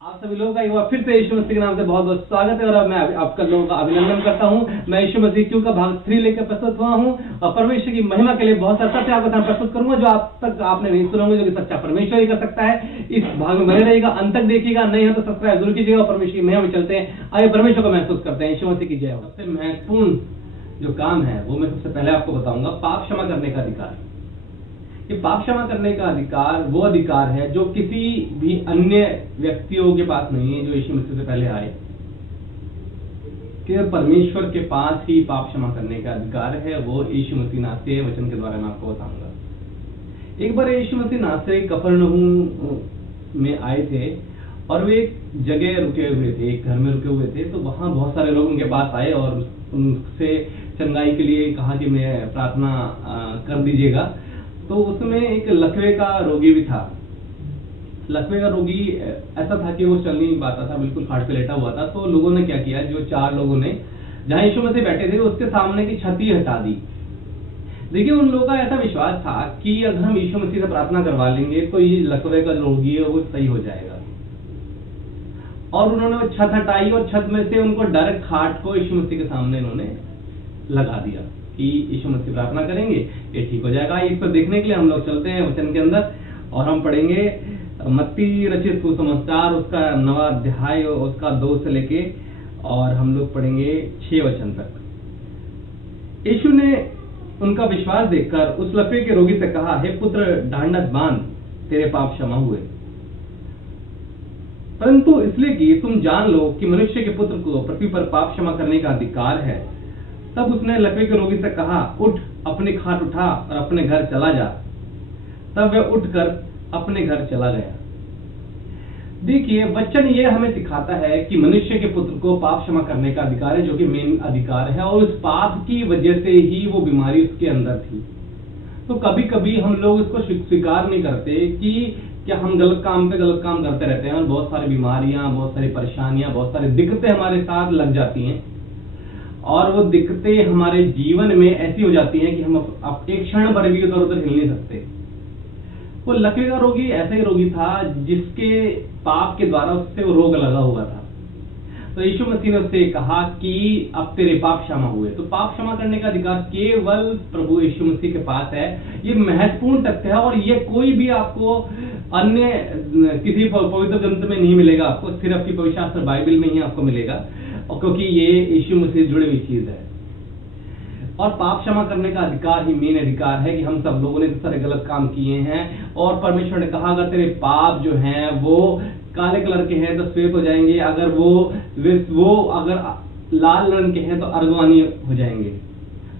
आप सभी लोगों का एक बार फिर से यीशु मसीह के नाम से बहुत बहुत स्वागत है और मैं आपका लोगों का अभिनंदन करता हूं। मैं यीशु मसीह क्यों का भाग 3 लेकर प्रस्तुत हुआ हूं और परमेश्वर की महिमा के लिए बहुत सारे सत्य आपको प्रस्तुत करूंगा जो आप तक आपने नहीं सुना होंगे, जो कि सच्चा परमेश्वर ही कर सकता है। इस भाग में बने रहिएगा, अंत तक देखिएगा, नहीं हो तो सब्सक्राइब जरूर कीजिएगा और परमेश्वर की महिमा में चलते हैं। आइए परमेश्वर को महसूस करते हैं। यीशु मसीह की जय हो। सबसे महत्वपूर्ण जो काम है वो मैं सबसे पहले आपको बताऊंगा, पाप क्षमा करने का अधिकार। ये पाप क्षमा करने का अधिकार वो अधिकार है जो किसी भी अन्य व्यक्तियों के पास नहीं है जो यीशु मसीह से पहले आए। केवल परमेश्वर के पास ही पाप क्षमा करने का अधिकार है, वो यीशु मसीह नासरी वचन के द्वारा मैं आपको बताऊंगा। एक बार यीशु मसीह नासरी कफरनहूम में आए थे और वे एक जगह रुके हुए थे, एक घर में रुके हुए थे। तो वहां बहुत सारे लोग उनके पास आए और उनसे चंगाई के लिए कहा कि मैं प्रार्थना कर दीजिएगा। तो उसमें एक लकवे का रोगी भी था। लकवे का रोगी ऐसा था कि वो चल नहीं पाता था, बिल्कुल खाट पे लेटा हुआ था। तो लोगों ने क्या किया, जो 4 लोगों ने जहां यीशु मसीह बैठे थे उसके सामने की छत हटा दी। देखिए, उन लोगों का ऐसा विश्वास था कि अगर हम यीशु मसीह से प्रार्थना करवा लेंगे तो ये लकवे का रोगी है वो सही हो जाएगा। और उन्होंने वो छत हटाई और छत में से उनको डायरेक्ट खाट को यीशु मसीह के सामने इन्होंने लगा दिया कि यीशु मसीह प्रार्थना करेंगे, ये ठीक हो जाएगा। इसको देखने के लिए हम लोग चलते हैं वचन के अंदर और हम पढ़ेंगे मत्ती रचित सुसमाचार उसका 9वां अध्याय उसका 2 से लेके और हम लोग पढ़ेंगे 6 वचन तक। यीशु ने उनका विश्वास देखकर उस लकवे के रोगी से कहा, हे पुत्र, ढांढस बांध, तेरे पाप क्षमा हुए। परंतु इसलिए कि तुम जान लो कि मनुष्य के पुत्र को पृथ्वी पर पाप क्षमा करने का अधिकार है। तब उसने लकवे के रोगी से कहा, उठ, अपनी खाट उठा और अपने घर चला जा। तब वह उठकर अपने घर चला गया। देखिए, वचन ये हमें सिखाता है कि मनुष्य के पुत्र को पाप क्षमा करने का अधिकार है, जो कि मेन अधिकार है, और उस पाप की वजह से ही वो बीमारी उसके अंदर थी। तो कभी कभी हम लोग इसको स्वीकार नहीं करते कि क्या हम गलत काम पे गलत काम करते रहते हैं और बहुत सारी बीमारियां, बहुत सारी परेशानियां, बहुत सारी दिक्कतें हमारे साथ लग जाती हैं। और वो दिक्कतें हमारे जीवन में ऐसी हो जाती हैं कि हम अब एक क्षण भर भी उधर उधर हिल नहीं सकते। वो लकवे का रोगी ऐसा ही रोगी था जिसके पाप के द्वारा उससे वो रोग लगा हुआ था। तो यीशु मसीह ने उससे कहा कि अब तेरे पाप क्षमा हुए। तो पाप क्षमा करने का अधिकार केवल प्रभु यीशु मसीह के पास है। ये महत्वपूर्ण तथ्य है और ये कोई भी आपको अन्य किसी पवित्र ग्रंथ में नहीं मिलेगा, आपको सिर्फ आपकी पवित्र शास्त्र बाइबल में ही आपको मिलेगा, और क्योंकि ये यीशु मसीह से जुड़ी हुई चीज है। और पाप क्षमा करने का अधिकार ही मेन अधिकार है कि हम सब लोगों ने इस तरह गलत काम किए हैं और परमेश्वर ने कहा अगर तेरे पाप जो हैं वो काले कलर के हैं तो श्वेत हो जाएंगे, अगर वो अगर लाल रंग के हैं तो अर्धवानी हो जाएंगे।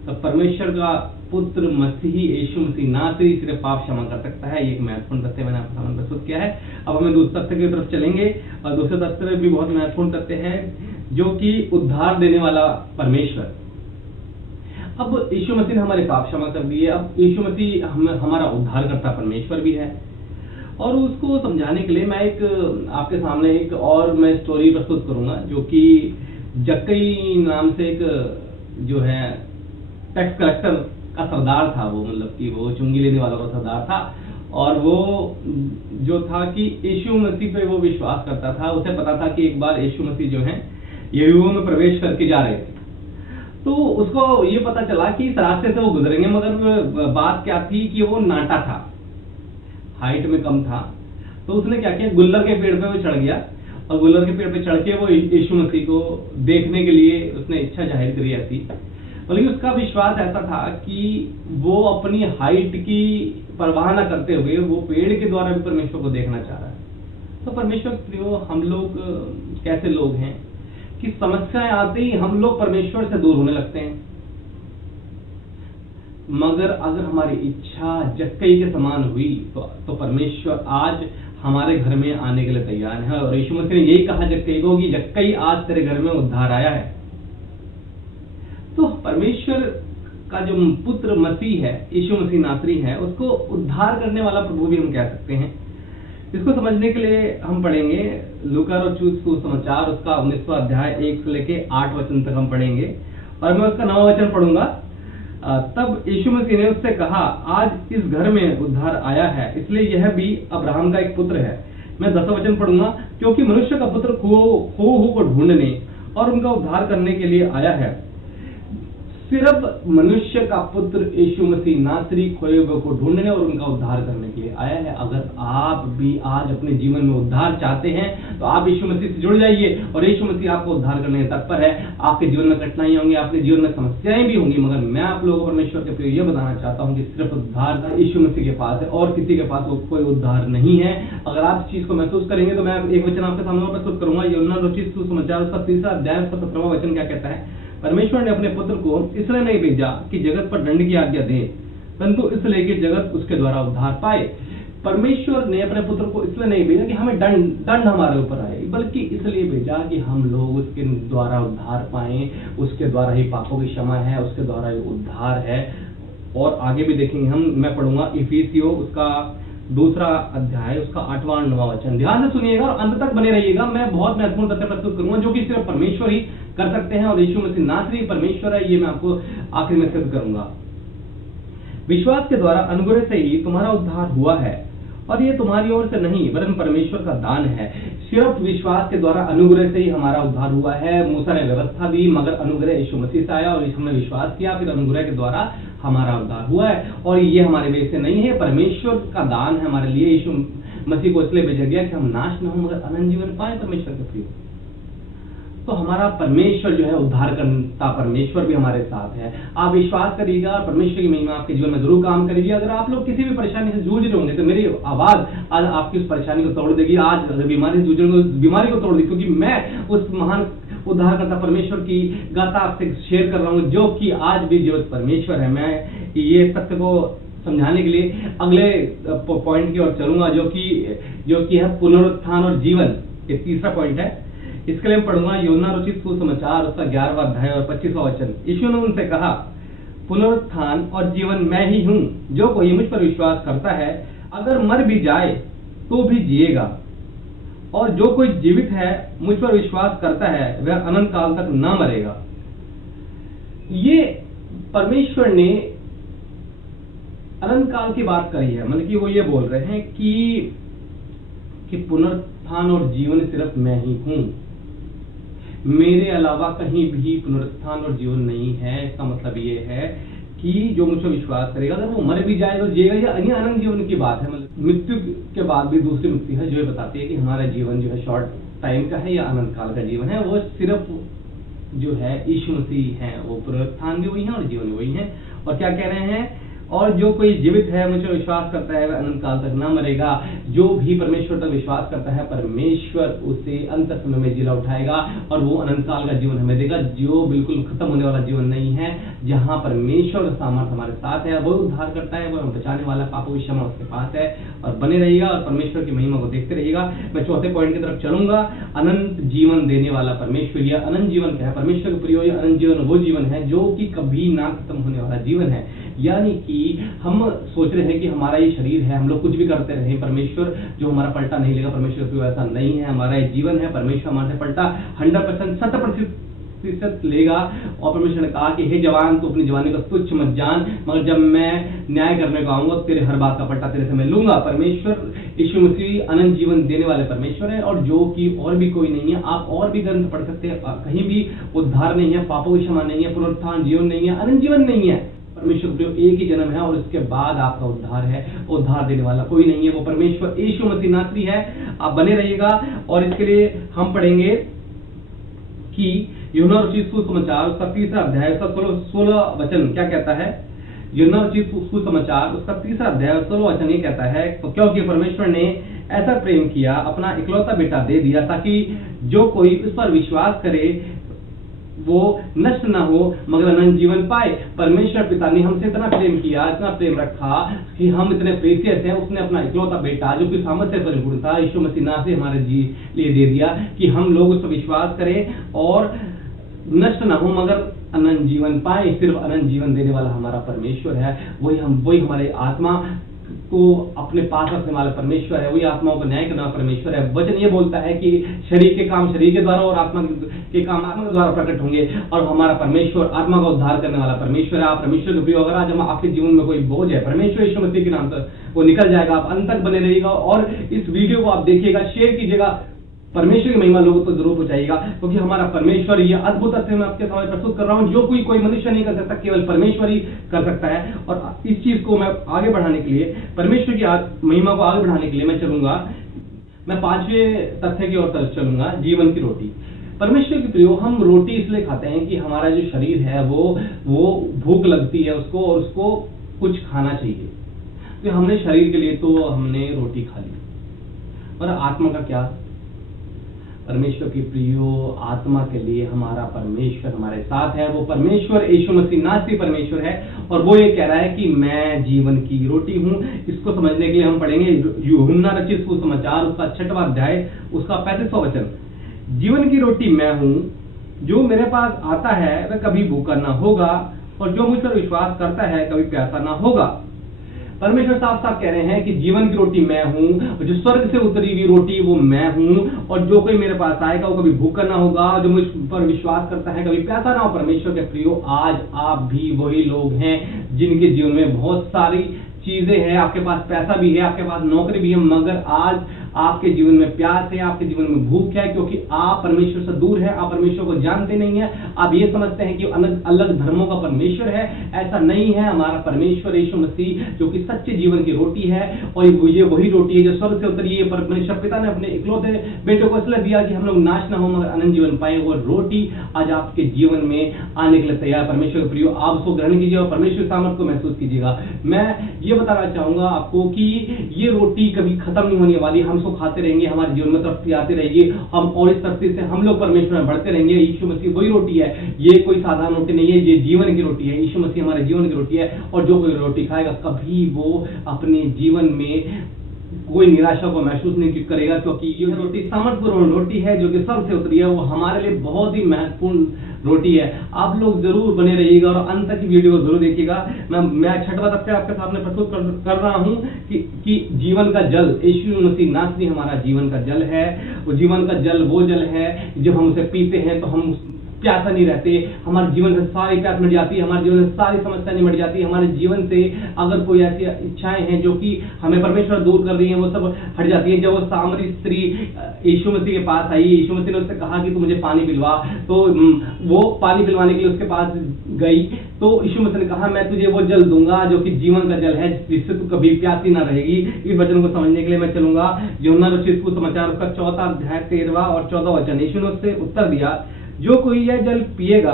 तो परमेश्वर का पुत्र मसीही यीशु मसीह नासरी सिर्फ पाप क्षमा कर सकता है। ये एक महत्वपूर्ण तथ्य मैंने आपके सामने प्रस्तुत किया है। अब हमें दूसरे तथ्य की तरफ चलेंगे और दूसरे तथ्य भी बहुत महत्वपूर्ण तथ्य है जो कि उद्धार देने वाला परमेश्वर। अब यीशु मसीह ने हमारे पाप क्षमा कर दिए। अब यीशु मसीह हमारा उद्धार करता परमेश्वर भी है और उसको समझाने के लिए मैं एक आपके सामने एक और मैं स्टोरी प्रस्तुत करूंगा जो कि जक्कई नाम से एक जो है टैक्स कलेक्टर का सरदार था। वो मतलब कि वो चुंगी लेने वालों का सरदार था और वो जो था कि यीशु मसीह पे वो विश्वास करता था। उसे पता था कि एक बार यीशु मसीह जो है यरीहो में प्रवेश करके जा रहे थे। तो उसको ये पता चला कि इस रास्ते से वो गुजरेंगे, मगर बात क्या थी कि वो नाटा था, हाइट में कम था। तो उसने क्या किया, गुल्लर के पेड़ पे वो चढ़ गया और गुल्लर के पेड़ पे चढ़ के वो यीशु मसीह को देखने के लिए उसने इच्छा जाहिर करी ऐसी। लेकिन उसका विश्वास ऐसा था कि वो अपनी हाइट की परवाह न करते हुए वो पेड़ के द्वारा भी परमेश्वर को देखना चाह रहा है। तो परमेश्वर प्रियो, हम लोग कैसे लोग हैं कि समस्याएं आते ही हम लोग परमेश्वर से दूर होने लगते हैं। मगर अगर हमारी इच्छा जक्कई के समान हुई तो परमेश्वर आज हमारे घर में आने के लिए तैयार है। और यीशु मसीह ने यही कहा जक्कई को कि जक्कई आज तेरे घर में उद्धार आया है। तो परमेश्वर का जो पुत्र मसीह है, यीशु मसीह नासरी है, उसको उद्धार करने वाला प्रभु भी हम कह सकते हैं। इसको समझने के लिए हम पढ़ेंगे लूका रचित सुसमाचार उसका 19वां अध्याय 1 से लेके 8 वचन तक हम पढ़ेंगे और मैं उसका 9वां वचन पढ़ूंगा। तब यीशु मसीह ने उससे कहा, आज इस घर में उद्धार आया है, इसलिए यह भी अब्राहम का एक पुत्र है, मैं 10 वचन पढ़ूंगा। क्योंकि मनुष्य का पुत्र खो को ढूंढने और उनका उद्धार करने के लिए आया है। सिर्फ मनुष्य का पुत्र यीशु मसीह नासरी खोए हुए को ढूंढने और उनका उद्धार करने के लिए आया है। अगर आप भी आज अपने जीवन में उद्धार चाहते हैं तो आप यीशु मसीह से जुड़ जाइए और यीशु मसीह आपको उद्धार करने में तत्पर है। आपके जीवन में कठिनाइयां होंगी, आपके जीवन में समस्याएं भी होंगी, मगर मैं आप लोगों को परमेश्वर के प्रिय यह बताना चाहता हूं कि सिर्फ उद्धार यीशु मसीह के पास है और किसी के पास कोई उद्धार नहीं है। अगर आप इस चीज को महसूस करेंगे तो मैं एक वचन आपके सामने प्रस्तुत करूंगा। यूहन्ना रचित सुसमाचार उसका 3 अध्याय उसका 17वां वचन क्या कहता है? परमेश्वर ने अपने पुत्र को इसलिए नहीं भेजा कि जगत पर दंड की आज्ञा दे, परंतु इसलिए कि जगत उसके द्वारा उद्धार पाए। परमेश्वर ने अपने पुत्र को इसलिए नहीं भेजा कि हमें दंड हमारे ऊपर आए, बल्कि इसलिए भेजा कि हम लोग उसके द्वारा उद्धार पाएं। उसके द्वारा ही पापों की क्षमा है, उसके द्वारा ही उद्धार है। और आगे भी देखेंगे मैं पढ़ूंगा इफिसियों उसका 2 अध्याय उसका 8वां और 9वां वचन। ध्यान से सुनिएगा और अंत तक बने रहिएगा। मैं बहुत महत्वपूर्ण तथ्य प्रस्तुत करूंगा जो कि सिर्फ परमेश्वर ही कर सकते हैं और यीशु मसीह नासरी परमेश्वर है, ये मैं आपको आखिर में सिद्ध करूंगा। विश्वास के द्वारा अनुग्रह से ही तुम्हारा उद्धार हुआ है और ये तुम्हारी ओर से नहीं वरन परमेश्वर का दान है। सिर्फ विश्वास के द्वारा अनुग्रह से ही हमारा उद्धार हुआ है। मूसा ने व्यवस्था दी, मगर अनुग्रह यीशु मसीह से आया और हमने विश्वास किया, फिर अनुग्रह के द्वारा हमारा उद्धार हुआ है। और ये हमारे वजह से नहीं है, परमेश्वर का दान है हमारे लिए। यीशु मसीह को इसलिए भेजा गया कि हम नाश न हो मगर अनंत जीवन पाए परमेश्वर के प्रिय। तो हमारा परमेश्वर जो है उद्धार करता परमेश्वर भी हमारे साथ है। आप विश्वास करिएगा और परमेश्वर की महिमा आपके जीवन में जरूर काम करेगी। अगर आप लोग किसी भी परेशानी से जूझ रहे होंगे तो मेरी आवाज आज आपकी उस परेशानी को तोड़ देगी। आज अगर बीमारी से जूझ रहे हो बीमारी को तोड़ देगी, क्योंकि मैं उस महान उद्धारकर्ता परमेश्वर की गाथा आपसे शेयर कर रहा हूँ जो कि आज भी जीवित परमेश्वर है। मैं ये सत्य को समझाने के लिए अगले पॉइंट की ओर चलूंगा जो कि है पुनरुत्थान और जीवन। ये तीसरा पॉइंट है। इसके लिए मैं पढ़ूंगा यूहन्ना रचित सुसमाचार उसका 11वां अध्याय और 25वां वचन। यीशु ने उनसे कहा, पुनरुत्थान और जीवन मैं ही हूं। जो कोई मुझ पर विश्वास करता है अगर मर भी जाए तो भी जिएगा, और जो कोई जीवित है मुझ पर विश्वास करता है वह अनंत काल तक न मरेगा। ये परमेश्वर ने अनंत काल की बात करी है। मतलब कि वो ये बोल रहे हैं कि पुनरुत्थान और जीवन सिर्फ मैं ही हूं, मेरे अलावा कहीं भी पुनरुत्थान और जीवन नहीं है। इसका मतलब ये है कि जो मुझे विश्वास करेगा अगर वो मर भी जाए तो जिएगा। ये अनंत जीवन की बात है। मतलब मृत्यु के बाद भी दूसरी मृत्यु है जो ये बताती है कि हमारा जीवन जो है शॉर्ट टाइम का है या अनंत काल का जीवन है। वो सिर्फ जो है यीशु मसीह है, वो पुनरुत्थान भी वही है और जीवन भी वही है। और क्या कह रहे हैं? और जो कोई जीवित है मुझे विश्वास करता है वह अनंत काल तक न मरेगा। जो भी परमेश्वर तक विश्वास करता है परमेश्वर उसे अंत समय में जिला उठाएगा और वो अनंत काल का जीवन हमें देगा, जो बिल्कुल खत्म होने वाला जीवन नहीं है, जहां परमेश्वर का सामर्थ्य हमारे साथ है। वो उद्धार करता है, वो बचाने वाला, पापों की क्षमा उसके पास है। और बने रहिएगा और परमेश्वर की महिमा को देखते रहिएगा। मैं चौथे पॉइंट की तरफ चलूंगा। अनंत जीवन देने वाला परमेश्वर। यह अनंत जीवन क्या है? परमेश्वर के प्रिय, अनंत जीवन वो जीवन है जो कि कभी ना खत्म होने वाला जीवन है। यानी कि हम सोच रहे हैं कि हमारा ये शरीर है, हम लोग कुछ भी करते रहे, परमेश्वर जो हमारा पलटा नहीं लेगा। परमेश्वर को ऐसा नहीं है। हमारा ये जीवन है, परमेश्वर हमारे पलटा 100% 100% लेगा। और परमेश्वर ने कहा कि हे जवान, तू अपनी जवानी को तुच्छ मत जान, मगर जब मैं न्याय करने को आऊंगा तेरे हर बात का पलटा तेरे से मैं लूंगा। परमेश्वर यीशु मसीह अनंत जीवन देने वाले परमेश्वर है और जो कि और भी कोई नहीं है। आप और भी ग्रंथ पढ़ सकते हैं, कहीं भी उद्धार नहीं है, पापों की क्षमा नहीं है, पुनरुत्थान जीवन नहीं है, अनंत जीवन नहीं है। परमेश्वर को एक ही जन्म है और उसके बाद आपका उद्धार है। उद्धार देने वाला कोई नहीं है, वो परमेश्वर यीशु मसीह नासरी है। आप बने रहिएगा। और इसके लिए हम पढ़ेंगे कि यूहन्ना रचित सुसमाचार उसका 3 अध्याय उसका 16 वचन क्या कहता है? यूहन्ना रचित सुसमाचार उसका 3 अध्याय 16 वचन ये कहता है, तो क्योंकि परमेश्वर ने ऐसा प्रेम किया, अपना इकलौता बेटा दे दिया, ताकि जो कोई उस पर विश्वास करे वो नष्ट ना हो मगर अनंत जीवन पाए। परमेश्वर पिता ने हमसे इतना प्रेम किया, इतना प्रेम रखा कि हम इतने प्रेशियस हैं। उसने अपना इकलौता बेटा जो कि सामर्थ्य परिपूर्ण था, यीशु मसीह नासरी हमारे लिए दे दिया कि हम लोग उस पर विश्वास करें और नष्ट ना हो मगर अनंत जीवन पाए। सिर्फ अनंत जीवन देने वाला हमारा परमेश्वर है। वही हमारे आत्मा को अपने पास रखने वाला परमेश्वर है, वही आत्माओं का न्याय करने वाला परमेश्वर है। वचन ये बोलता है कि शरीर के काम शरीर के द्वारा और आत्मा के काम आत्मा के द्वारा प्रकट होंगे, और हमारा परमेश्वर आत्मा का उद्धार करने वाला परमेश्वर है। आप परमेश्वर के प्रिय, अगर आज हम आपके जीवन में कोई बोझ है, परमेश्वर यीशु मसीह के नाम से वो निकल जाएगा। आप अंत तक बने रहिएगा और इस वीडियो को आप देखिएगा, शेयर कीजिएगा, परमेश्वर की महिमा लोगों को जरूर पहुंचाइएगा, क्योंकि हमारा परमेश्वर ये अद्भुत तथ्य मैं आपके सामने प्रस्तुत कर रहा हूं, जो कोई मनुष्य नहीं कर सकता, केवल परमेश्वर ही कर सकता है। और इस चीज को मैं आगे बढ़ाने के लिए, परमेश्वर की महिमा को आगे बढ़ाने के लिए मैं चलूंगा, मैं 5वें तथ्य की ओर तरफ चलूंगा, जीवन की रोटी। परमेश्वर के प्रियो, हम रोटी इसलिए खाते हैं कि हमारा जो शरीर है वो भूख लगती है उसको, और उसको कुछ खाना चाहिए। तो हमने शरीर के लिए तो हमने रोटी खा ली, और आत्मा का क्या? परमेश्वर की प्रियो, आत्मा के लिए हमारा परमेश्वर हमारे साथ है। वो परमेश्वर यीशु मसीह नासरी परमेश्वर है, और वो ये कह रहा है कि मैं जीवन की रोटी हूं। इसको समझने के लिए हम पढ़ेंगे यूहन्ना रचित सुसमाचार, उसका 6वां अध्याय, उसका 35वां वचन। जीवन की रोटी मैं हूं, जो मेरे पास आता है वह कभी भूखा ना होगा, और जो मुझ पर विश्वास करता है कभी प्यासा ना होगा। परमेश्वर साफ साफ कह रहे हैं कि जीवन की रोटी मैं हूं, जो स्वर्ग से उतरी हुई रोटी वो मैं हूं, और जो कोई मेरे पास आएगा वो कभी भूखा ना होगा, जो मुझ पर विश्वास करता है कभी प्यासा ना हो। परमेश्वर के प्रियो, आज आप भी वही लोग हैं जिनके जीवन में बहुत सारी चीजें हैं, आपके पास पैसा भी है, आपके पास नौकरी भी है, मगर आज आपके जीवन में प्यास है, आपके जीवन में भूख है, क्योंकि आप परमेश्वर से दूर है, आप परमेश्वर को जानते नहीं है। आप ये समझते हैं कि अलग धर्मों का परमेश्वर है, ऐसा नहीं है। हमारा परमेश्वर यीशु मसीह जो कि सच्चे जीवन की रोटी है, और ये वही रोटी है जो स्वर्ग से उतरी है। परमेश्वर पिता ने अपने इकलौते बेटे को इसलिए दिया कि हम लोग नाश ना हो मगर अनंत जीवन पाए। वो रोटी आज आपके जीवन में आने के लिए तैयार। परमेश्वर के प्रियो, आप उसको ग्रहण कीजिए और परमेश्वर सामर्थ को महसूस कीजिएगा। मैं ये बताना चाहूंगा आपको कि ये रोटी कभी खत्म नहीं होने वाली, हम उसको खाते रहेंगे, हमारे जीवन में तरक्की आती रहेगी, हम और इस तरक्की से हम लोग परमेश्वर में बढ़ते रहेंगे। यीशु मसीह वही रोटी है, ये कोई साधारण रोटी नहीं है, ये जीवन की रोटी है। यीशु मसीह हमारे जीवन की रोटी है, और जो कोई रोटी खाएगा कभी वो अपने जीवन में कोई निराशा को महसूस नहीं करेगा, क्योंकि ये रोटी सामर्थपूर्ण रोटी है जो कि स्वर्ग से उतरी है। वो हमारे लिए बहुत ही महत्वपूर्ण रोटी है। आप लोग जरूर बने रहिएगा और अंत तक की वीडियो को जरूर देखिएगा। मैं 6वां तथ्य आपके सामने प्रस्तुत कर रहा हूं कि जीवन का जल, यीशु मसीह नासरी हमारा जीवन का जल है। वो जीवन का जल वो जल है, जब हम उसे पीते हैं तो हम प्यासा नहीं रहते, हमारे जीवन से सारी प्यास मिट जाती है, हमारे जीवन से सारी समस्याएं मिट जाती है। हमारे जीवन से अगर कोई ऐसी इच्छाएं हैं जो कि हमें परमेश्वर दूर कर रही हैं, वो सब हट जाती है। जब वो सामरी स्त्री यीशु मसीह के पास आई, यीशु मसीह ने उससे कहा कि तू मुझे पानी पिलवा, तो वो पानी पिलवाने के लिए उसके पास गई, तो यीशु मसीह ने कहा मैं तुझे वो जल दूंगा जो कि जीवन का जल है, जिससे तू कभी प्यासी ना रहेगी। इस वचन को समझने के लिए मैं चलूंगा यूहन्ना रचित सुसमाचार, उसका 4वां अध्याय 13वां और 14वां वचन। यीशु ने उससे उत्तर दिया, जो कोई यह जल पिएगा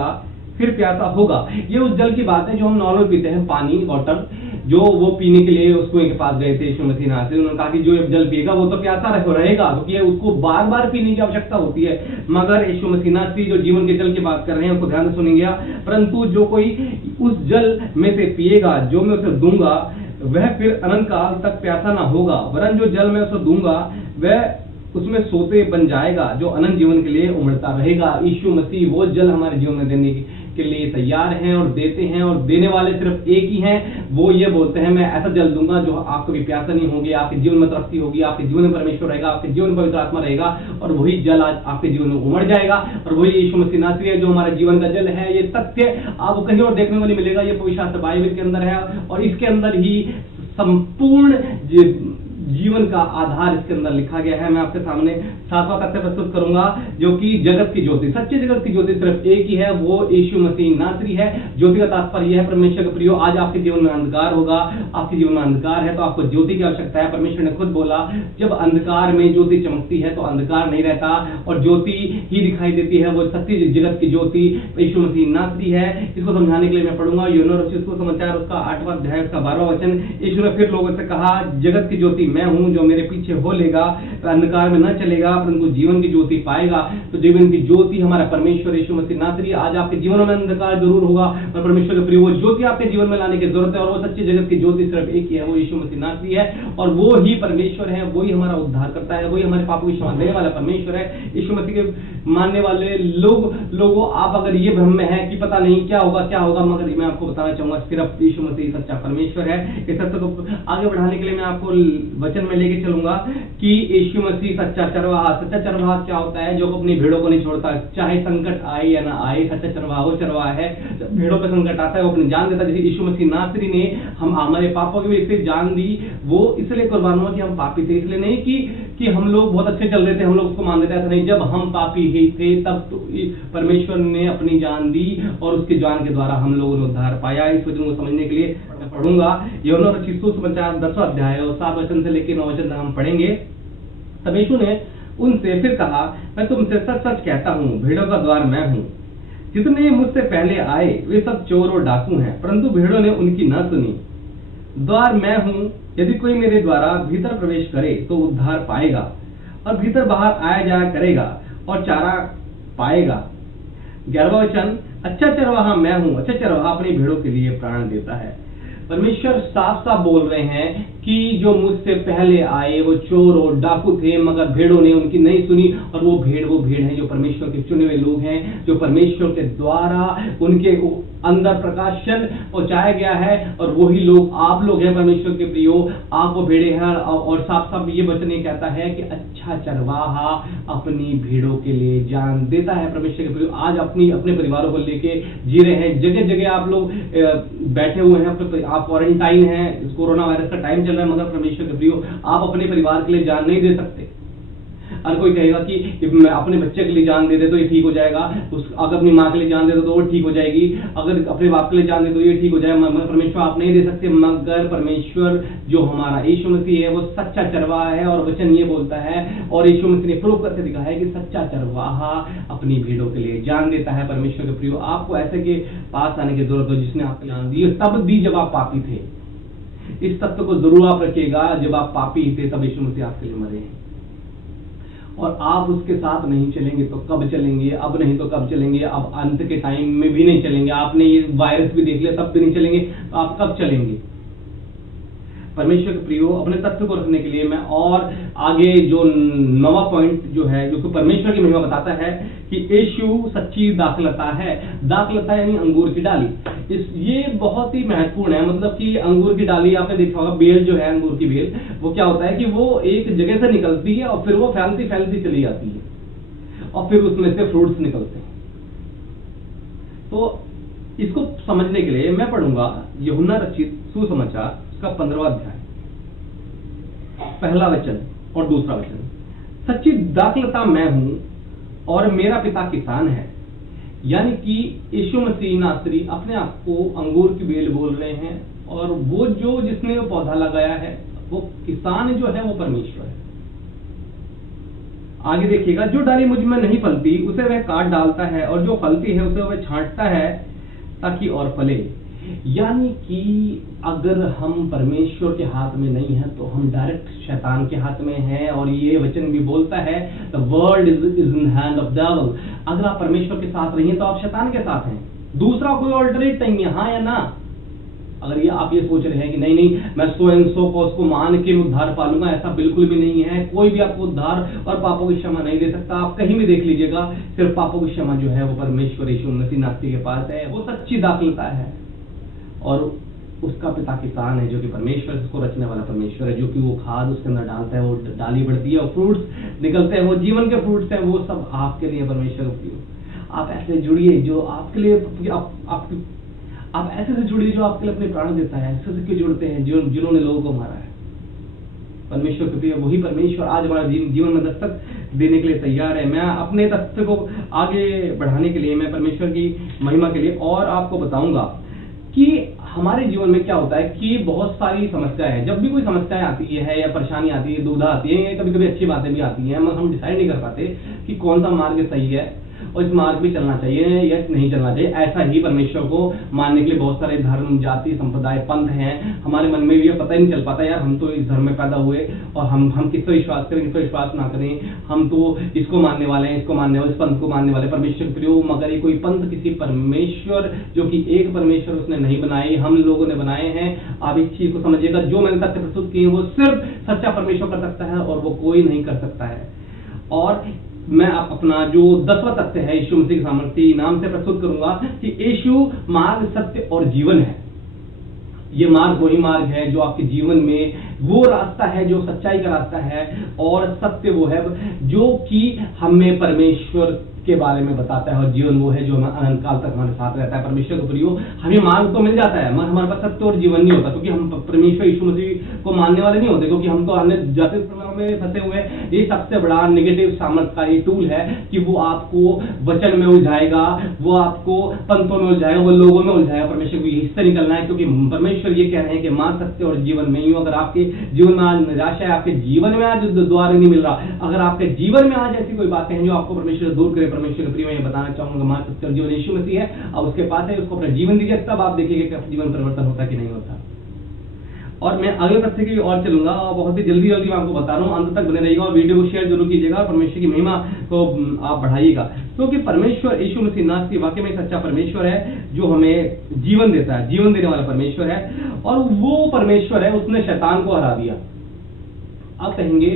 फिर प्यासा होगा। ये उस जल की बात है जो हम नॉर्मल पीते हैं, पानी, वाटर, जो वो पीने के लिए उस कुएं के पास गए थे यीशु मसीह नासरी। उन्होंने कहा कि जो जल पिएगा वो तो प्यासा रहेगा, क्योंकि उसको बार बार पीने की आवश्यकता होती है। मगर यीशु मसीह नासरी जो जीवन के जल की बात कर रहे हैं उसको ध्यान से सुनेंगे। परंतु जो कोई उस जल में से पिएगा जो मैं उसे दूंगा, वह फिर अनंत काल तक प्यासा ना होगा, वरन जो जल मैं उसे दूंगा वह उसमें सोते बन जाएगा, जो अनंत जीवन के लिए उमड़ता रहेगा। यीशु मसीह वो जल हमारे जीवन में देने के लिए तैयार हैं और देते हैं, और देने वाले सिर्फ एक ही हैं। वो ये बोलते हैं मैं ऐसा जल दूंगा जो आप कभी प्यासा नहीं होंगे, आपके जीवन में तरक्की होगी, आपके जीवन में परमेश्वर रहेगा, आपके जीवन में पवित्र आत्मा रहेगा, और वही जल आज आपके जीवन में उमड़ जाएगा। और वही यीशु मसीह नासरी है जो हमारे जीवन का जल है। ये तथ्य आपको कहीं और देखने को नहीं मिलेगा, ये पवित्र शास्त्र बाइबल के अंदर है, और इसके अंदर ही संपूर्ण जीवन का आधार इसके अंदर लिखा गया है। मैं आपके सामने 7वां तथ्य प्रस्तुत करूंगा, जो कि जगत की ज्योति, सच्चे जगत की ज्योति सिर्फ एक ही है, वो यीशु मसीह नासरी है। ज्योति का तात्पर्य यह है, परमेश्वर के प्रियो, आज आपके जीवन में अंधकार होगा, आपके जीवन में अंधकार है तो आपको ज्योति की आवश्यकता है। परमेश्वर ने खुद बोला, जब अंधकार में ज्योति चमकती है तो अंधकार नहीं रहता और ज्योति ही दिखाई देती है। वो सच्ची जगत की ज्योति यीशु मसीह नासरी है। इसको समझाने के लिए मैं पढ़ूंगा यूहन्ना रचित सुसमाचार, उसका 8वां अध्याय, उसका 12वां वचन। यीशु ने फिर लोगों से कहा, जगत की ज्योति मैं हूं, जो मेरे पीछे हो लेगा तो अंधकार में न चलेगा परंतु जीवन की ज्योति पाएगा। तो जीवन की ज्योति हमारा परमेश्वर यीशु मसीह नासरी। आज आपके जीवन में अंधकार जरूर होगा, पर परमेश्वर के प्रिय वो ज्योति आपके जीवन में लाने की जरूरत है, और वो सच्ची जगत की ज्योति सिर्फ एक ही है, वो यीशु मसीह नासरी है। और वो ही परमेश्वर है, वही हमारा उद्धार करता है, वही हमारे पापों की क्षमा देने वाला परमेश्वर है। यीशु मसीह के मानने वाले लोगों आप अगर ये भ्रम में है कि पता नहीं क्या होगा, मगर मैं आपको बताना चाहूंगा सिर्फ यीशु मसीह सच्चा परमेश्वर है। इस सत्य को आगे बढ़ाने के लिए मैं आपको वचन में लेके चलूंगा कि यीशु मसीह सच्चा चरवाहा क्या होता है, जो अपनी भेड़ों को नहीं छोड़ता, चाहे संकट आए या ना आए। सच्चा चरवाहा वो चरवाहा है, जब भेड़ों पर संकट आता है वो अपनी जान देता है। जैसे यीशु मसीह नासरी ने हमारे पापों की वजह से जान दी, वो इसलिए कुर्बान हुआ कि हम पापी थे, इसलिए नहीं कि हम लोग बहुत अच्छे चल रहे थे, हम लोग उसको मान लेते, ऐसा नहीं। जब हम पापी ही थे तब तो परमेश्वर ने अपनी जान दी और उसकी जान के द्वारा हम लोगों ने उद्धार पाया। इस वचन को समझने के लिए मैं पढ़ूंगा यूहन्ना रचित सुसमाचार 10वां अध्याय और 7 वचन से लेकर 9 वचन तक हम पढ़ेंगे। तब यीशु ने उनसे फिर कहा, मैं तुमसे सच सच कहता हूँ, भेड़ों का द्वार मैं हूँ। जितने मुझसे पहले आए वे सब चोर और डाकू हैं, परंतु भेड़ों ने उनकी न सुनी। द्वार मैं हूँ, यदि कोई मेरे द्वारा भीतर प्रवेश करे तो उद्धार पाएगा और भीतर बाहर आया जाया करेगा और चारा पाएगा। 11वां वचन, अच्छा चरवाहा मैं हूँ, अच्छा चरवाहा अपनी भेड़ों के लिए प्राण देता है। परमेश्वर साफ साफ बोल रहे हैं कि जो मुझसे पहले आए वो चोर और डाकू थे, मगर भेड़ों ने उनकी नहीं सुनी। और वो भेड़ है जो परमेश्वर के चुने हुए लोग हैं, जो परमेश्वर के द्वारा उनके अंदर प्रकाशन पहुंचाया गया है, और वही लोग आप लोग हैं परमेश्वर के प्रियो, आप वो भेड़े हैं। और साफ साफ ये वचन ये कहता है कि अच्छा चरवाहा अपनी भेड़ों के लिए जान देता है। परमेश्वर के प्रियो, आज अपने परिवारों को लेके जी रहे हैं, जगह जगह आप लोग बैठे हुए हैं, आप क्वारंटाइन हैं, कोरोना वायरस का टाइम चल रहा है, मगर परमेश्वर के प्रियो आप अपने परिवार के लिए जान नहीं दे सकते। हर कोई कहेगा कि मैं अपने बच्चे के लिए जान दे दे तो ये ठीक हो जाएगा, अगर अपनी माँ के लिए जान दे दो तो वो ठीक हो जाएगी, अगर अपने बाप के लिए जान दे तो ये ठीक हो जाएगा। मगर परमेश्वर आप नहीं दे सकते, मगर परमेश्वर जो हमारा यीशु मसीह है वो सच्चा चरवाहा है। और वचन ये बोलता है, और यीशु मसीह ने प्रूव करके दिखाया है कि सच्चा चरवाहा अपनी भेड़ों के लिए जान देता है। परमेश्वर के प्रियो, आपको ऐसे के पास आने की जरूरत हो जिसने आपको जान दी, तब दी जब आप पापी थे। इस तत्व को जरूर आप रखिएगा, जब आप पापी थे तब यीशु मसीह आपके लिए मरे हैं, और आप उसके साथ नहीं चलेंगे तो कब चलेंगे? अब नहीं तो कब चलेंगे? अब अंत के टाइम में भी नहीं चलेंगे। आपने ये वायरस भी देख लिया तब भी नहीं चलेंगे, तो आप कब चलेंगे? परमेश्वर के प्रियो, अपने तत्व को रखने के लिए मैं और आगे जो 9वां पॉइंट जो है, जो कि परमेश्वर की महिमा बताता है कि यीशु सच्ची दाखलता है। दाखलता यानी अंगूर की डाली। ये बहुत ही महत्वपूर्ण है। मतलब कि अंगूर की डाली आपने देखा होगा, बेल जो है अंगूर की बेल, वो क्या होता है कि वो एक जगह से निकलती है और फिर वो फैलती फैलती चली जाती है और फिर उसमें से फ्रूट्स निकलते हैं। तो इसको समझने के लिए मैं पढ़ूंगा यूहन्ना रचित सुसमाचार का 15वां अध्याय, पहला वचन और दूसरा वचन। सच्ची दाखलता मैं हूं और मेरा पिता किसान है। यानी कि यीशु मसीह नासरी अपने आप को अंगूर की बेल बोल रहे हैं, और वो जो जिसने वो पौधा लगाया है, वो किसान जो है वो परमेश्वर है। आगे देखिएगा, जो डाली मुझ में नहीं फलती उसे वह काट डालता है, और जो फलती है उसे वह छांटता है ताकि और फले। यानी कि अगर हम परमेश्वर के हाथ में नहीं हैं तो हम डायरेक्ट शैतान के हाथ में हैं। और ये वचन भी बोलता है, the world is in hand of devil. अगर आप परमेश्वर के साथ नहीं हैं तो आप शैतान के साथ हैं, दूसरा कोई ऑल्टरनेट नहीं है, हाँ या ना? अगर ये आप ये सोच रहे हैं कि नहीं मैं सो एंड सो को उसको मान के उद्धार पालूंगा, ऐसा बिल्कुल भी नहीं है। कोई भी आपको उद्धार और पापों की क्षमा नहीं दे सकता। आप कहीं भी देख लीजिएगा, सिर्फ पापों की क्षमा जो है वो परमेश्वर यीशु मसीह नासरी के पास है। वो सच्ची दाखलता है, और उसका पिता किसान है, जो कि परमेश्वर, इसको रचने वाला परमेश्वर है, जो कि वो खाद उसके अंदर डालता है, वो डाली बढ़ती है और फ्रूट्स निकलते हैं, वो जीवन के फ्रूट्स हैं। वो सब आपके लिए परमेश्वर उपयोग। आप ऐसे जुड़िए जो आपके लिए आप ऐसे से जुड़िए जो आपके लिए अपने प्राण देता है। ऐसे से क्यों जुड़ते हैं जिन्होंने लोगों को मारा है? परमेश्वर के प्रिय, वही परमेश्वर आज हमारे जीवन में दस्तक देने के लिए तैयार है। मैं अपने तथ्य को आगे बढ़ाने के लिए, मैं परमेश्वर की महिमा के लिए और आपको बताऊंगा कि हमारे जीवन में क्या होता है कि बहुत सारी समस्याएं हैं। जब भी कोई समस्याएं आती है या परेशानी आती है, दुविधा आती है, कभी कभी अच्छी बातें भी आती हैं, मगर हम डिसाइड नहीं कर पाते कि कौन सा मार्ग सही है और इस मार्ग पे चलना चाहिए या नहीं चलना चाहिए। ऐसा ही परमेश्वर को मानने के लिए बहुत सारे धर्म, जाति, संप्रदाय, पंथ हैं। हमारे मन में भी पता ही नहीं चल पाता, यार हम तो इस धर्म में पैदा हुए और हम किस पर विश्वास करें, किस पर विश्वास ना करें। हम तो इसको मानने वाले हैं, इसको मानने वाले, इस पंथ को मानने वाले, परमेश्वर प्रियो। मगर ये कोई पंथ किसी परमेश्वर, जो कि एक परमेश्वर उसने नहीं बनाए, हम लोगों ने बनाए हैं। आप इस चीज को समझिएगा, जो मैंने तथ्य प्रस्तुत किए वो सिर्फ सच्चा परमेश्वर कर सकता है और वो कोई नहीं कर सकता है। और मैं अपना जो 10वां तथ्य है यीशु मसीह की सामर्थ्य नाम से प्रस्तुत करूंगा कि यीशु मार्ग, सत्य और जीवन है। ये मार्ग वही मार्ग है जो आपके जीवन में वो रास्ता है जो सच्चाई का रास्ता है, और सत्य वो है जो कि हमें परमेश्वर के बारे में बताता है, और जीवन वो है जो अनंत काल तक हमारे साथ रहता है। परमेश्वर के प्रियो, हमें मार्ग तो मिल जाता है मगर हमारे पास सत्य और जीवन नहीं होता, क्योंकि हम परमेश्वर यीशु मसीह को मानने वाले नहीं होते, क्योंकि हम तो अन्य जाति में फंसे हुए। ये सबसे बड़ा नेगेटिव सामर्थ का ये टूल है कि वो आपको वचन में उलझाएगा, वो आपको पंथों में उलझाएगा, वो लोगों में उलझाएगा। परमेश्वर को हिस्से निकलना है, क्योंकि परमेश्वर ये कह रहे हैं कि मां सत्य और जीवन में। यूं अगर आपके जीवन में आज निराशा है, आपके जीवन में आज द्वार नहीं मिल रहा, अगर आपके जीवन में आज ऐसी कोई बातें हैं जो आपको परमेश्वर दूर करे, परमेश्वर के प्रिय मैं ये बताना चाहूंगा, मां सत्य और जीवन यीशु मसीह है। अब उसके पास है, उसको अपना जीवन दीजिए, तब आप देखिएगा कि आपका जीवन परिवर्तन होता कि नहीं होता। और मैं अगले तथ्य की ओर चलूंगा, और बहुत ही जल्दी मैं आपको बता रहा हूं, अंत तक बने रहिएगा और वीडियो को शेयर जरूर कीजिएगा, परमेश्वर की महिमा को आप बढ़ाइएगा, क्योंकि परमेश्वर यीशु मसीह नासरी वाकई में सच्चा परमेश्वर है जो हमें जीवन देता है, जीवन देने वाला परमेश्वर है। और वो परमेश्वर है, उसने शैतान को हरा दिया। आप कहेंगे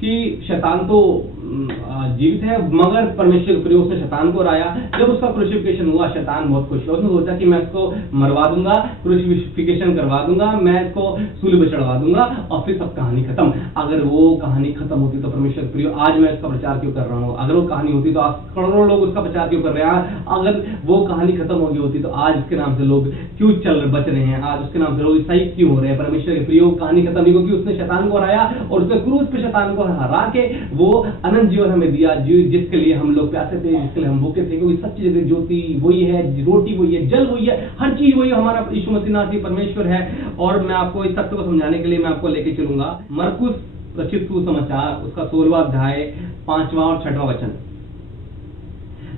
कि शैतान तो जीवित है, मगर परमेश्वर के प्रिय उसने शैतान को हराया। जब उसका क्रूसिफिकेशन हुआ, शैतान बहुत खुश हुआ, उसने सोचा कि मैं इसको मरवा दूंगा, क्रूसिफिकेशन करवा दूंगा, मैं इसको सूली पर चढ़वा दूंगा और फिर सब कहानी खत्म। अगर वो कहानी खत्म होती तो परमेश्वर के प्रिय आज मैं इसका प्रचार क्यों कर रहा हूँ? अगर वो कहानी होती तो आज करोड़ों लोग उसका प्रचार क्यों कर रहे हैं? अगर वो कहानी खत्म हो गई होती तो आज उसके नाम से लोग क्यों बच रहे हैं? आज उसके नाम से लोग ईसाई क्यों हो रहे हैं? परमेश्वर के प्रिय कहानी खत्म नहीं, क्योंकि उसने शैतान को हराया और उसने क्रूस पे शैतान को हरा के वो अनंत जीवन हमें दिया, जिसके लिए हम लोग प्यासे थे, जिसके लिए हम भूखे थे, क्योंकि सच्ची जगह ज्योति वही है, रोटी वही है, जल वही है, हर चीज वही हमारा यीशु मसीह नासरी परमेश्वर है। और मैं आपको इस तथ्य को समझाने के लिए मैं आपको लेके चलूंगा मरकुस रचित सुसमाचार, उसका 16वां अध्याय 5वां और 6वां वचन।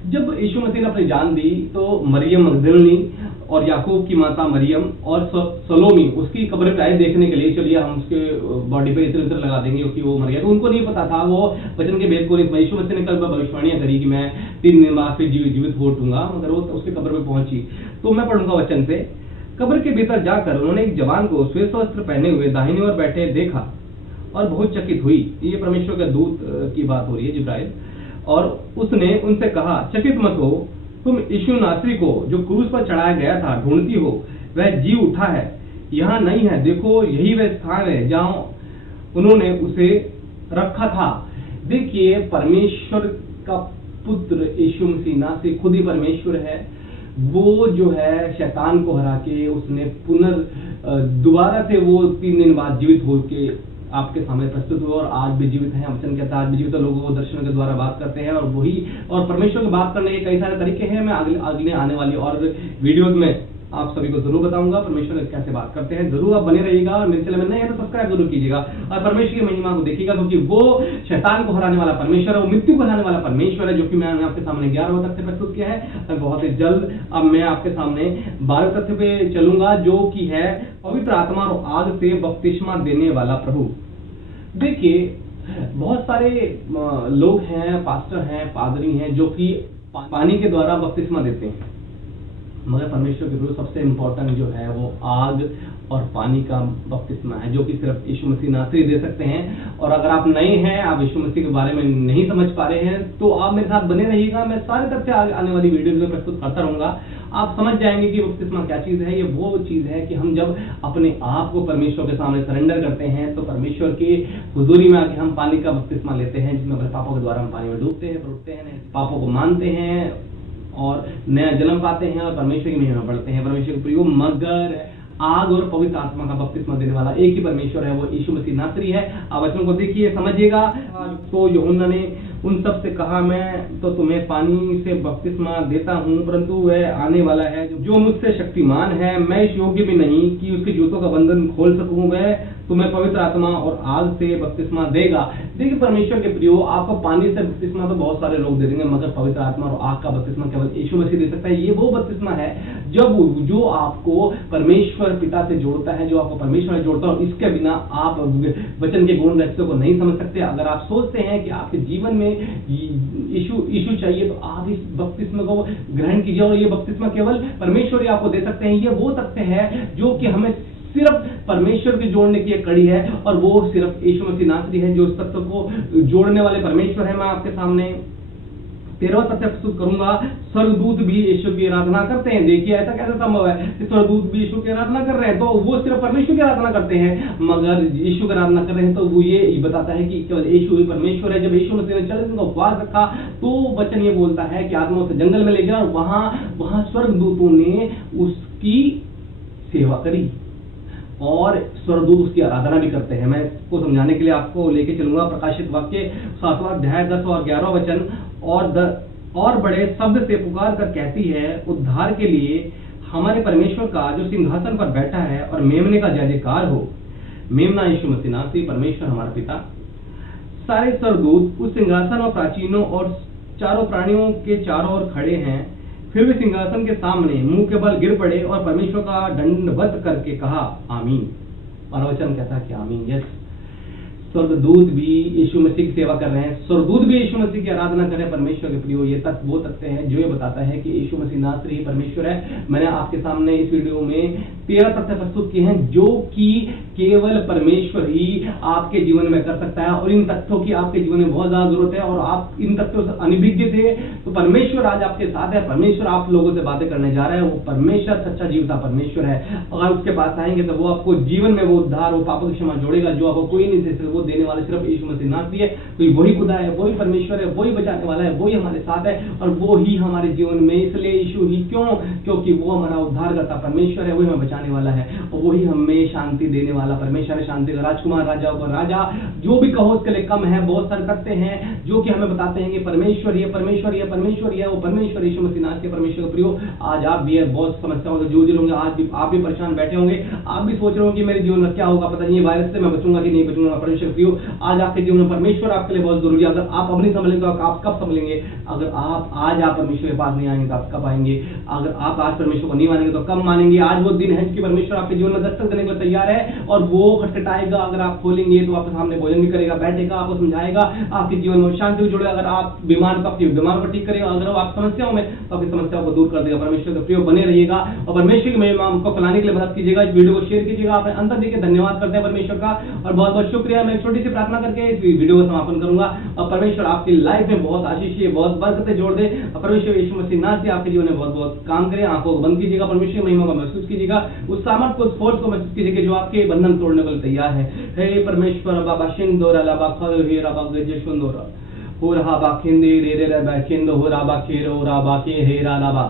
जब यीशु मसीह ने अपनी जान दी तो मरियम मगदलिनी और याकूब की माता मरियम और सलोमी उसकी कब्र पे आए देखने के लिए। चलिए हम उसके बॉडी पे इत्र इत्र लगा देंगे क्योंकि वो मर गया। तो उनको नहीं पता था, वो वचन के भेद को नहीं। यीशु मसीह ने कल भविष्यवाणियां करी कि मैं 3 दिन बाद फिर जीवित हो उठूंगा, मगर वो उसके कब्र पे पहुंची। तो मैं पढ़ूंगा वचन से। कब्र के भीतर जाकर उन्होंने एक जवान को श्वेत वस्त्र पहने हुए दाहिनी ओर बैठे देखा और बहुत चकित हुई। ये परमेश्वर के दूत की बात हो रही है, जिब्राइल। और उसने उनसे कहा, चकित मत हो, तुम यीशु नासरी को जो क्रूस पर चढ़ाया गया था ढूंढती हो, वह जी उठा है, यहाँ नहीं है। देखो यही वह स्थान है जहां उन्होंने उसे रखा था। देखिए, परमेश्वर का पुत्र यीशु मसीह नासरी खुद ही परमेश्वर है। वो जो है शैतान को हरा के उसने दोबारा से वो 3 दिन बाद जीवित होके आपके सामने प्रस्तुत हुए और आज भी जीवित हैं। वचन कहता है आज भी जीवित लोगों को दर्शन के द्वारा बात करते हैं, और परमेश्वर की बात करने के कई सारे तरीके हैं। मैं अगले आने वाली और वीडियोज में आप सभी को जरूर बताऊंगा परमेश्वर कैसे बात करते हैं। जरूर आप बने रहिएगा और मेरे चैनल में नए हैं तो सब्सक्राइब जरूर कीजिएगा और परमेश्वर की महिमा को देखिएगा, क्योंकि वो शैतान को हराने वाला परमेश्वर है, वो मृत्यु को हराने वाला परमेश्वर है, जो कि मैंने आपके सामने 11वां तथ्य प्रस्तुत किया है। बहुत ही जल्द अब मैं आपके सामने 12वें तथ्य पे चलूंगा, जो कि है पवित्र आत्मा और आग से बपतिस्मा देने वाला प्रभु। देखिए, बहुत सारे लोग हैं, पास्टर हैं, पादरी हैं, जो कि पानी के द्वारा बपतिस्मा देते हैं, मगर परमेश्वर के प्रभु सबसे इंपॉर्टेंट जो है वो आग और पानी का बपतिस्मा है, जो कि सिर्फ यीशु मसीह नासरी दे सकते हैं। और अगर आप नए हैं, आप यीशु मसीह के बारे में नहीं समझ पा रहे हैं, तो आप मेरे साथ बने रहिएगा। मैं सारे तथ्य आने वाली वीडियो में प्रस्तुत करता रहूंगा। आप समझ जाएंगे कि बपतिस्मा क्या चीज है। ये वो चीज है कि हम जब अपने आप को परमेश्वर के सामने सरेंडर करते हैं, तो परमेश्वर की हुजूरी में आके हम पानी का बपतिस्मा लेते हैं, जिसमें अपने पापों के द्वारा हम पानी में डूबते हैं, उठते हैं, पापों को मानते हैं और नया जन्म पाते हैं और परमेश्वर की महिमा बढ़ते हैं। परमेश्वर के प्रिय, मगर आग और पवित्र आत्मा का बपतिस्मा देने वाला एक ही परमेश्वर है, वो यीशु मसीह नासरी है। आप वचन को देखिए, समझिएगा। तो यूहन्ना ने उन सब से कहा, मैं तो तुम्हें पानी से बपतिस्मा देता हूँ, परंतु वह आने वाला है जो मुझसे शक्तिमान है, मैं इस योग्य भी नहीं कि उसके जूतों का बंधन खोल सकूं। वह तुम्हें पवित्र आत्मा और आग से बपतिस्मा देगा। देखिए परमेश्वर के प्रियो, आपको पानी से बपतिस्मा तो बहुत सारे लोग दे देंगे, मगर पवित्र आत्मा और आग का बपतिस्मा केवल यीशु मसीह दे सकता है। ये वो बपतिस्मा है जो आपको परमेश्वर पिता से जोड़ता है, जो आपको परमेश्वर से जोड़ता है, और इसके बिना आप वचन के गुण रहस्यों को नहीं समझ सकते। अगर आप सोचते हैं कि आपके जीवन में यीशु चाहिए, तो आप इस बपतिस्मा को ग्रहण कीजिए, और ये बपतिस्मा केवल परमेश्वर ही आपको दे सकते हैं। ये वो तथ्य है जो कि हमें सिर्फ परमेश्वर की जोड़ने की एक कड़ी है, और वो सिर्फ यीशु मसीह नासरी है जो उस तत्व को जोड़ने वाले परमेश्वर है। मैं आपके सामने 13वां तथ्य प्रस्तुत करूंगा। स्वर्गदूत भी यीशु की आराधना करते हैं। देखिए ऐसा कैसे संभव है कि स्वर्गदूत भी यीशु की आराधना कर रहे हैं? तो वो सिर्फ परमेश्वर की आराधना करते हैं, मगर यीशु की आराधना कर रहे हैं, तो वो ये बताता है कि केवल यीशु ही परमेश्वर है। जब यीशु मसीह ने 40 दिन का उपवास रखा तो वचन ये बोलता है कि आत्मा से जंगल में ले गया और वहां स्वर्गदूतों ने उसकी सेवा करी और स्वर्गदूत उसकी आराधना भी करते हैं। मैं इसको समझाने के लिए आपको लेके चलूंगा प्रकाशित वाक्य 7वां अध्याय 10 और 11वां वचन। और बड़े शब्द से पुकार कर कहती है, उद्धार के लिए हमारे परमेश्वर का जो सिंहासन पर बैठा है और मेमने का जय जयकार हो। मेमना यीशु मसीह नासरी, परमेश्वर हमारा पिता। सारे स्वर्गदूत उस सिंहासन और प्राचीनों और चारों प्राणियों के चारों ओर खड़े हैं। फिर वे सिंहासन के सामने मुंह के बल गिर पड़े और परमेश्वर का दंडवत करके कहा आमीन। और वचन कहता है कि आमीन। यस, स्वर्गदूत भी यीशु मसीह की सेवा कर रहे हैं, स्वर्गदूत भी यीशु मसीह की आराधना कर रहे हैं। परमेश्वर के प्रियो, ये तक वो तथ्य है जो ये बताता है कि यीशु मसीह नासरी परमेश्वर है। मैंने आपके सामने इस वीडियो में 13 तथ्य प्रस्तुत किए हैं जो कि केवल परमेश्वर ही आपके जीवन में कर सकता है, और इन तथ्यों की आपके जीवन में बहुत ज्यादा जरूरत है और आप इन तथ्यों से अनभिज्ञ थे। तो परमेश्वर आज आपके साथ है, परमेश्वर आप लोगों से बातें करने जा रहा है। वो परमेश्वर सच्चा जीवता परमेश्वर है। अगर उसके पास आएंगे तो वो आपको जीवन में वो उद्धार, वो पापों की क्षमा जोड़ेगा जो आपको कोई नहीं दे सकता। वो देने वाला सिर्फ यीशु मसीह नासरी है। तो वही खुदा है, वही परमेश्वर है, वही बचाने वाला है, वही हमारे साथ है और वो ही हमारे जीवन में। इसलिए यीशु ही क्यों? क्योंकि वो हमारा उद्धार करता परमेश्वर है, वही हमें बचाने वाला है और वही हमें शांति देने वाला परमेश्वर है। शांति का राजकुमार, राजाओं का राजा, जो भी कहो उसके लिए कम है। बहुत सारे तथ्य हैं जो कि हमें बताते हैं कि परमेश्वर ही है, परमेश्वर ही है, परमेश्वर ही है, वो परमेश्वर यीशु मसीह नासरी परमेश्वर का प्रियो। आज आप भी बहुत समस्याओं से जूझ रहे होंगे, आज भी आप भी परेशान बैठे होंगे, आप भी सोच रहे होंगे कि मेरे जीवन में क्या होगा, पता नहीं वायरस से मैं बचूंगा कि नहीं बचूंगा। परमेश्वर प्रियो, आज आपके जीवन में परमेश्वर आपके लिए बहुत जरूरी है। अगर आप अब नहीं संभलेंगे तो आप कब संभलेंगे? अगर आप आज परमेश्वर के पास नहीं आएंगे तो आप कब आएंगे? अगर आप आज परमेश्वर को नहीं मानेंगे तो कब मानेंगे? आज वो दिन है कि परमेश्वर आपके जीवन में दस्तक देने को तैयार है और वो खटखटाएगा। अगर आप खोलेंगे तो आपके सामने भोजन भी करेगा, बैठेगा, आपको समझाएगा, आपके जीवन में शांति भी जोड़ेगा। अगर आप बीमार तो आपकी बीमार को ठीक करेगा, अगर आप समस्याओं में तो आपकी समस्याओं को दूर कर देगा। परमेश्वर का प्रिय बने रहिएगा और परमेश्वर की महिमा को फैलाने के लिए मदद कीजिएगा। इस वीडियो को शेयर कीजिएगा। अपने अंतर देखिए, धन्यवाद करते हैं परमेश्वर का और बहुत बहुत शुक्रिया। मैं एक छोटी सी प्रार्थना करके इस वीडियो को समापन करूंगा और परमेश्वर आपकी लाइफ में बहुत आशीष, बहुत बरकतें जोड़ दे और परमेश्वर यीशु मसीह नासरी आपके जीवन में बहुत बहुत काम करे। आंखों को बंद कीजिएगा, परमेश्वर की महिमा को महसूस कीजिएगा, उस सामर्थ को, उस फोर्स को महसूस कीजिएगा जो आपके बंधन तोड़ने को तैयार है। हे परमेश्वर बाबा शिंदोरा लाबा खल हे राबा गजे सुंदोरा हो रहा बा खिंदे रे रे रे बा खिंदो हो राबा खेरो राबा के हे रा लाबा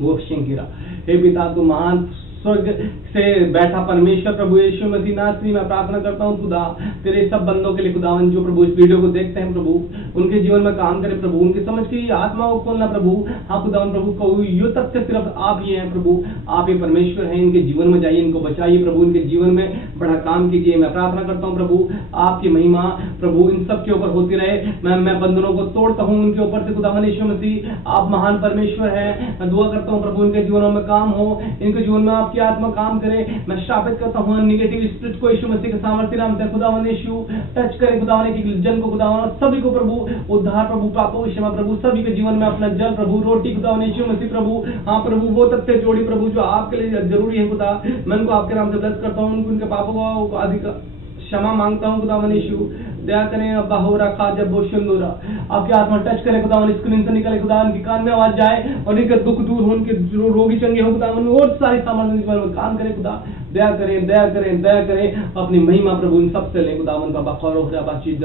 वो शिंकिरा। हे पिता, तू महान स्वर्ग से बैठा परमेश्वर प्रभु यीशु मसीह नासरी, मैं प्रार्थना करता हूँ खुदा तेरे सब बंदों के लिए खुदावन जो प्रभु इस वीडियो को देखते हैं प्रभु, उनके जीवन में काम करे प्रभु, उनकी समझ की आत्मा को खोलना प्रभु। हाँ खुदावन प्रभु, को यो तक से सिर्फ आप ही हैं प्रभु, आप ही परमेश्वर हैं। इनके जीवन में जाइए, इनको बचाइए प्रभु, इनके जीवन में बड़ा काम कीजिए। मैं प्रार्थना करता हूँ प्रभु, आपकी महिमा प्रभु इन सब के ऊपर होती रहे। मैं बंधनों को तोड़ता हूँ उनके ऊपर से खुदावन यीशु मसीह, आप महान परमेश्वर है। मैं दुआ करता हूँ प्रभु इनके जीवनों में काम हो, इनके जीवन में आपकी आत्मा काम करे। मैं श्रापित करता हूँ निगेटिव स्पिरिट को यीशु मसीह के सामर्थ्य नाम से खुदावन यीशु टच करे खुदावन की जन को खुदावन सभी को प्रभु उद्धार प्रभु पापों की क्षमा प्रभु सभी के जीवन में अपना जल प्रभु रोटी खुदावन यीशु मसीह प्रभु। हाँ प्रभु, वो तथ्य जोड़ी प्रभु जो आपके लिए जरूरी है खुदा, मैं उनको आपके नाम से ब्लेस करता हूँ, उनके पापों को अधिक क्षमा मांगता हूँ खुदावन यीशु। दया करें अब्बा हो रखा जब वो सुंदरा आपकी आत्मा टच करे खुदावन, स्क्रीन से निकले खुदावन की कान में आवाज जाए और इनके दुख दूर हो, उनके रोगी चंगे हो खुदावन, और सारी सामर्थ्य जीवन में काम करे खुदा। दया करें, दया करें, दया करें, अपनी महिमा प्रभु इन सबसे ले खुदावन का बखौर बातचीत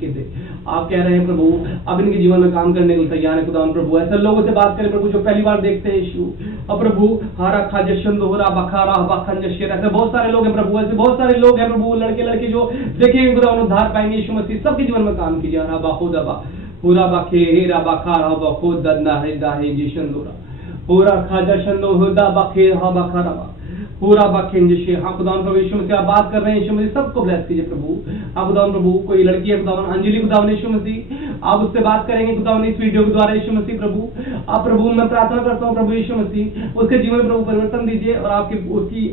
के दे। आप कह रहे हैं प्रभु अब इनके जीवन में काम करने को तैयार है खुदावन प्रभु। ऐसे लोगों से बात करें प्रभु जो पहली बार देखते हैं यीशु। अब प्रभु हारा खाज शंदोरा बखारा बखंज शेर, ऐसे बहुत सारे लोग हैं प्रभु, ऐसे बहुत सारे लोग हैं प्रभु, लड़के लड़की जो देखेंगे खुदावन उद्धार पाएंगे यीशु मसीह। सबके जीवन में काम कीजिए। राबा खुदा बा पूरा बाखे हेरा बखारा बा खुद दन्ना है दाहे जी शंदोरा पूरा खाजा शंदो हुदा बाखे हा बखारा बा पूरा बाखें जिसे। हाँ खुदावन प्रभु यीशु मसीह आप बात कर रहे हैं यीशु मसीह, सबको ब्लेस कीजिए प्रभु। आप खुदावन प्रभु, कोई लड़की है खुदावन अंजलि खुदावन यीशु मसीह, आप उससे बात करेंगे खुदावन इस वीडियो के द्वारा यीशु मसीह प्रभु। आप प्रभु मैं प्रार्थना करता हूँ प्रभु यीशु मसीह उसके जीवन में प्रभु परिवर्तन दीजिए और आपकी उसकी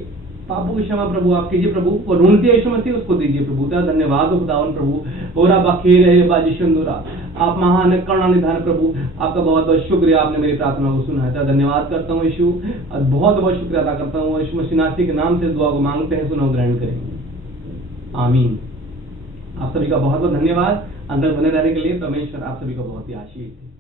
पापों की क्षमा प्रभु आप कीजिए प्रभु, और ढूंढती है यीशु मसीह उसको दीजिए प्रभु। धन्यवाद खुदावन प्रभु। ओरा बाखेर है बाजी शंदोरा आप महान है, करुणानिधान प्रभु, आपका बहुत बहुत शुक्रिया, आपने मेरी प्रार्थना को सुना है। धन्यवाद करता हूँ यीशु, और बहुत बहुत शुक्रिया अदा करता हूँ। यीशु मसीह नासरी के नाम से दुआ को मांगते हैं, सुना ग्रहण करेंगे, आमीन। आप सभी का बहुत बहुत धन्यवाद अंदर बने रहने के लिए। परमेश्वर आप सभी को बहुत ही आशीष दे।